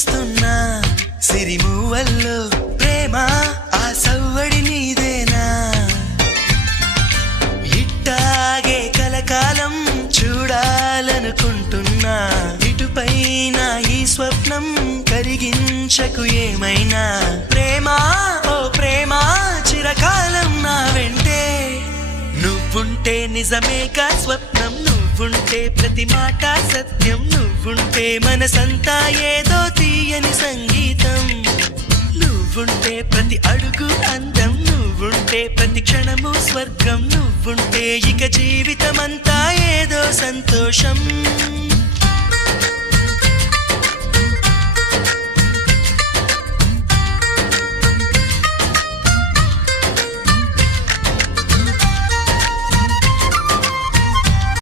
చూస్తున్నా సిరిమూవల్లో ప్రేమ ఆ సవ్వడి నీదేనా ఇట్టాగే కలకాలం చూడాలనుకుంటున్నా ఇటుపైన ఈ స్వప్నం కరిగించకు ఏమైనా ప్రేమ ఓ ప్రేమ చిరకాలం నా వెంటే నువ్వుంటే నిజమేగా స్వప్నం నువ్వుంటే ప్రతి మాట సత్యం నువ్వుంటే మనసంతా ఏదో తీయని సంగీతం నువ్వుంటే ప్రతి అడుగు అందం నువ్వుంటే ప్రతి క్షణము స్వర్గం నువ్వుంటే ఇక జీవితమంతా ఏదో సంతోషం